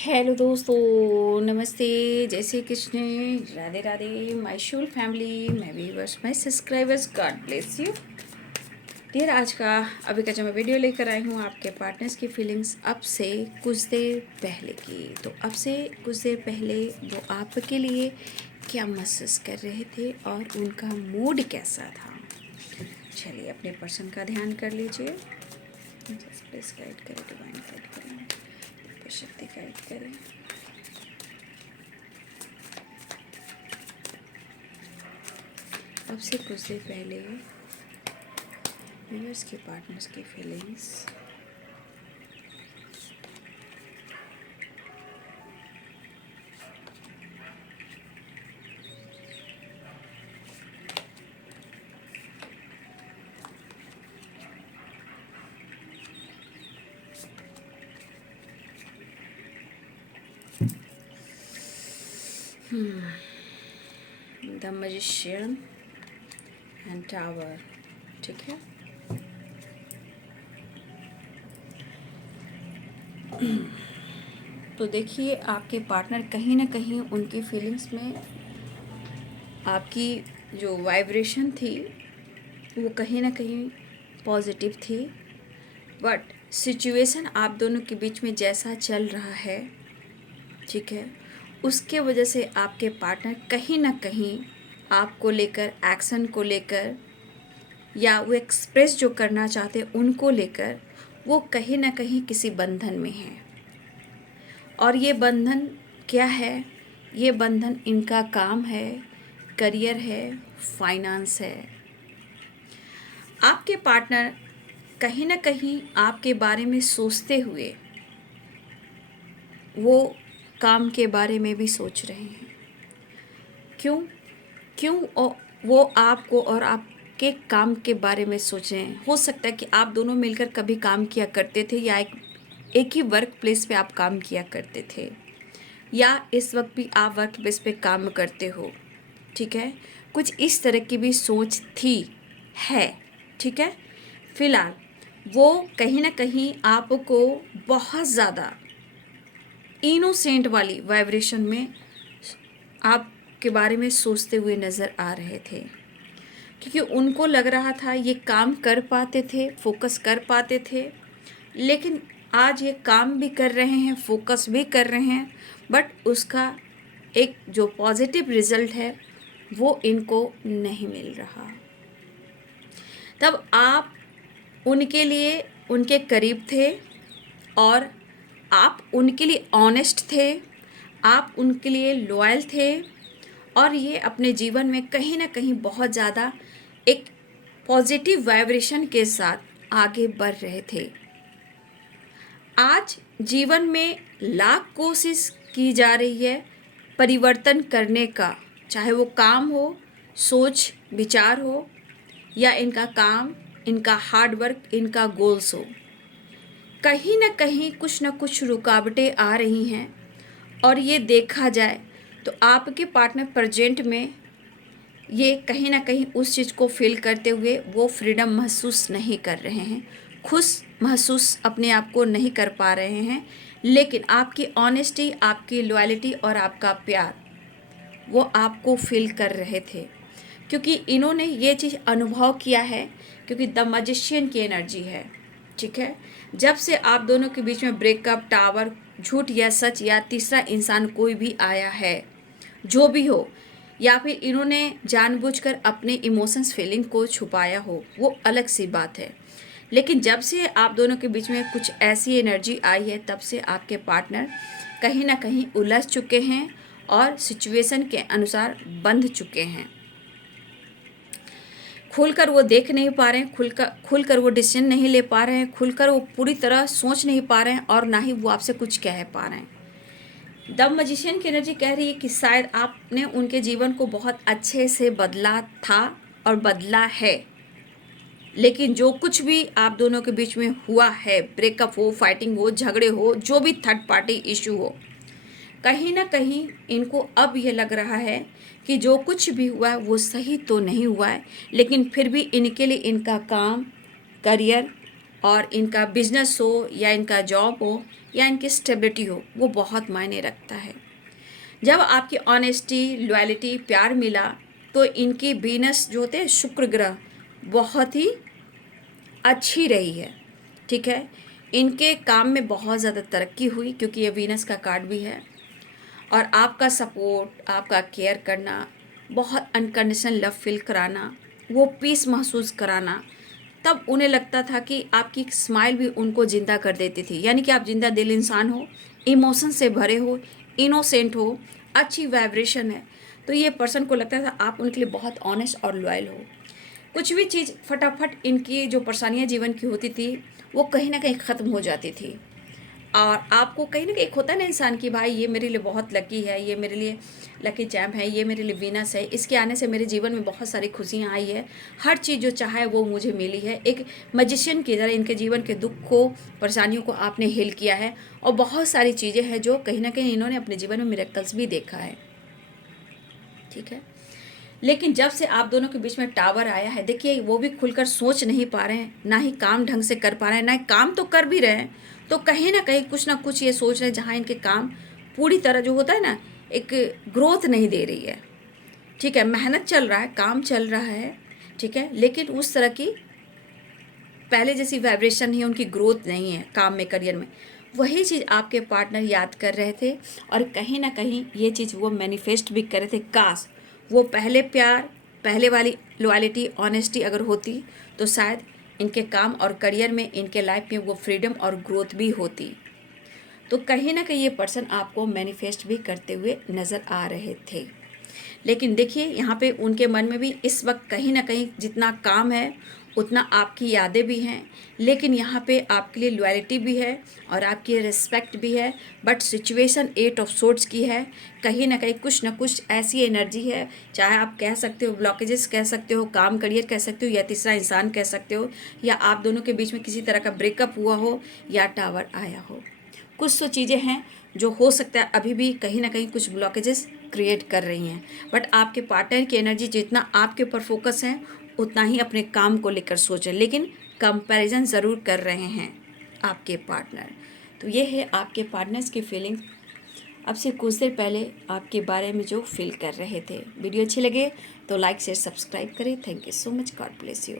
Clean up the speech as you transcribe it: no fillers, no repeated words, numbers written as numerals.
Hello दोस्तों, नमस्ते, जय Shri Krishna, Radhe Radhe my school family, my viewers, my subscribers, God bless you dear. आज का अभी का जो मैं वीडियो लेकर आई हूँ आपके पार्टनर्स की फीलिंग्स अब से कुछ देर पहले की। तो अब से कुछ देर पहले वो आपके लिए क्या महसूस कर रहे थे और उनका मूड कैसा था। चलिए अपने पर्सन का ध्यान कर लीजिए। जस्ट प्लीज गाइड करें, डिवाइन गाइड करें, शक्ति गाइड करें। अब से कुछ देर पहले व्यूअर्स के पार्टनर्स की feelings. The magician and tower, ठीक है। तो देखिए आपके पार्टनर कहीं ना कहीं उनकी फीलिंग्स में आपकी जो वाइब्रेशन थी वो कहीं ना कहीं पॉजिटिव थी, बट सिचुएशन आप दोनों के बीच में जैसा चल रहा है, ठीक है, उसके वजह से आपके पार्टनर कहीं ना कहीं आपको लेकर, एक्शन को लेकर, या वो एक्सप्रेस जो करना चाहते उनको लेकर, वो कहीं ना कहीं किसी बंधन में है। और ये बंधन क्या है? ये बंधन इनका काम है, करियर है, फाइनेंस है। आपके पार्टनर कहीं ना कहीं आपके बारे में सोचते हुए वो काम के बारे में भी सोच रहे हैं। क्यों क्यों वो आपको और आपके काम के बारे में सोच रहे हैं। हो सकता है कि आप दोनों मिलकर कभी काम किया करते थे, या एक ही वर्क प्लेस पे आप काम किया करते थे, या इस वक्त भी आप वर्क प्लेस पे काम करते हो, ठीक है। कुछ इस तरह की भी सोच थी, है, ठीक है। फिलहाल वो कहीं ना कहीं आपको बहुत ज़्यादा इनोसेंट वाली वाइब्रेशन में आपके बारे में सोचते हुए नज़र आ रहे थे, क्योंकि उनको लग रहा था ये काम कर पाते थे, फोकस कर पाते थे, लेकिन आज ये काम भी कर रहे हैं, फोकस भी कर रहे हैं, बट उसका एक जो पॉजिटिव रिजल्ट है वो इनको नहीं मिल रहा। तब आप उनके लिए उनके करीब थे, और आप उनके लिए ऑनेस्ट थे, आप उनके लिए लॉयल थे, और ये अपने जीवन में कहीं ना कहीं बहुत ज़्यादा एक पॉजिटिव वाइब्रेशन के साथ आगे बढ़ रहे थे। आज जीवन में लाख कोशिश की जा रही है परिवर्तन करने का, चाहे वो काम हो, सोच विचार हो, या इनका काम, इनका हार्ड वर्क, इनका गोल्स हो। कहीं ना कहीं कुछ ना कुछ रुकावटें आ रही हैं, और ये देखा जाए तो आपके पार्टनर प्रेजेंट में ये कहीं ना कहीं उस चीज़ को फील करते हुए वो फ्रीडम महसूस नहीं कर रहे हैं, खुश महसूस अपने आप को नहीं कर पा रहे हैं। लेकिन आपकी ऑनेस्टी, आपकी लॉयल्टी और आपका प्यार वो आपको फील कर रहे थे, क्योंकि इन्होंने ये चीज़ अनुभव किया है, क्योंकि द मैजिशियन की एनर्जी है, ठीक है। जब से आप दोनों के बीच में ब्रेकअप, टावर, झूठ या सच, या तीसरा इंसान कोई भी आया है, जो भी हो, या फिर इन्होंने जानबूझकर अपने इमोशंस, फीलिंग को छुपाया हो, वो अलग सी बात है। लेकिन जब से आप दोनों के बीच में कुछ ऐसी एनर्जी आई है, तब से आपके पार्टनर कहीं ना कहीं उलझ चुके हैं और सिचुएशन के अनुसार बंध चुके हैं। खुलकर वो देख नहीं पा रहे हैं, खुलकर वो डिसीजन नहीं ले पा रहे हैं, खुलकर वो पूरी तरह सोच नहीं पा रहे हैं, और ना ही वो आपसे कुछ कह पा रहे हैं। द मैजिशियन की एनर्जी कह रही है कि शायद आपने उनके जीवन को बहुत अच्छे से बदला था और बदला है, लेकिन जो कुछ भी आप दोनों के बीच में हुआ है, ब्रेकअप हो, फाइटिंग हो, झगड़े हो, जो भी थर्ड पार्टी इशू हो, कहीं ना कहीं इनको अब ये लग रहा है कि जो कुछ भी हुआ है वो सही तो नहीं हुआ है, लेकिन फिर भी इनके लिए इनका काम, करियर और इनका बिजनेस हो या इनका जॉब हो, या इनकी स्टेबिलिटी हो, वो बहुत मायने रखता है। जब आपकी ऑनेस्टी, लॉयल्टी, प्यार मिला तो इनकी वीनस जो होते हैं शुक्र ग्रह बहुत ही अच्छी रही है, ठीक है। इनके काम में बहुत ज़्यादा तरक्की हुई क्योंकि ये वीनस का कार्ड भी है। और आपका सपोर्ट, आपका केयर करना, बहुत अनकंडीशनल लव फील कराना, वो पीस महसूस कराना, तब उन्हें लगता था कि आपकी स्माइल भी उनको ज़िंदा कर देती थी। यानी कि आप जिंदा दिल इंसान हो, इमोशन से भरे हो, इनोसेंट हो, अच्छी वाइब्रेशन है, तो ये पर्सन को लगता था आप उनके लिए बहुत ऑनेस्ट और लॉयल हो। कुछ भी चीज़ फटाफट इनकी जो परेशानियाँ जीवन की होती थी वो कहीं ना कहीं ख़त्म हो जाती थी। और आपको कहीं ना कहीं एक होता है ना इंसान की, भाई ये मेरे लिए बहुत लकी है, ये मेरे लिए लकी चैम्प है, ये मेरे लिए वीनस है, इसके आने से मेरे जीवन में बहुत सारी खुशियाँ आई है, हर चीज़ जो चाहा है वो मुझे मिली है। एक मैजिशियन की तरह इनके जीवन के दुख को, परेशानियों को आपने हील किया है। और बहुत सारी चीज़ें हैं जो कहीं ना कहीं इन्होंने अपने जीवन में मिरेकल्स भी देखा है, ठीक है। लेकिन जब से आप दोनों के बीच में टावर आया है, देखिए वो भी खुलकर सोच नहीं पा रहे हैं, ना ही काम ढंग से कर पा रहे हैं, ना ही काम तो कर भी रहे हैं, तो कहीं ना कुछ ये सोच रहे हैं जहाँ इनके काम पूरी तरह जो होता है ना, एक ग्रोथ नहीं दे रही है, ठीक है। मेहनत चल रहा है, काम चल रहा है, ठीक है, लेकिन उस तरह की पहले जैसी वाइब्रेशन ही, उनकी ग्रोथ नहीं है काम में, करियर में। वही चीज़ आपके पार्टनर याद कर रहे थे और कहीं ना कहीं ये चीज़ वो मैनिफेस्ट भी कर रहे थे। काश वो पहले प्यार, पहले वाली लॉयल्टी, ऑनेस्टी अगर होती तो शायद इनके काम और करियर में, इनके लाइफ में वो फ्रीडम और ग्रोथ भी होती। तो कहीं ना कहीं ये पर्सन आपको मैनिफेस्ट भी करते हुए नज़र आ रहे थे। लेकिन देखिए यहाँ पे उनके मन में भी इस वक्त कहीं ना कहीं जितना काम है उतना आपकी यादें भी हैं, लेकिन यहाँ पे आपके लिए लॉयल्टी भी है और आपकी रिस्पेक्ट भी है। बट सिचुएशन 8 ऑफ सोर्ड्स की है, कहीं ना कुछ ऐसी एनर्जी है, चाहे आप कह सकते हो ब्लॉकेजेस कह सकते हो, काम करियर कह सकते हो, या तीसरा इंसान कह सकते हो, या आप दोनों के बीच में किसी तरह का ब्रेकअप हुआ हो या टावर आया हो। कुछ तो चीज़ें हैं जो हो सकता है अभी भी कहीं ना कहीं कुछ ब्लॉकेजेस क्रिएट कर रही हैं। बट आपके पार्टनर की एनर्जी जितना आपके ऊपर फोकस है उतना ही अपने काम को लेकर सोचें, लेकिन कंपैरिजन ज़रूर कर रहे हैं आपके पार्टनर। तो ये है आपके पार्टनर्स की फीलिंग्स अब से कुछ देर पहले आपके बारे में जो फील कर रहे थे। वीडियो अच्छी लगे तो लाइक शेयर सब्सक्राइब करें। Thank you so much. God bless you.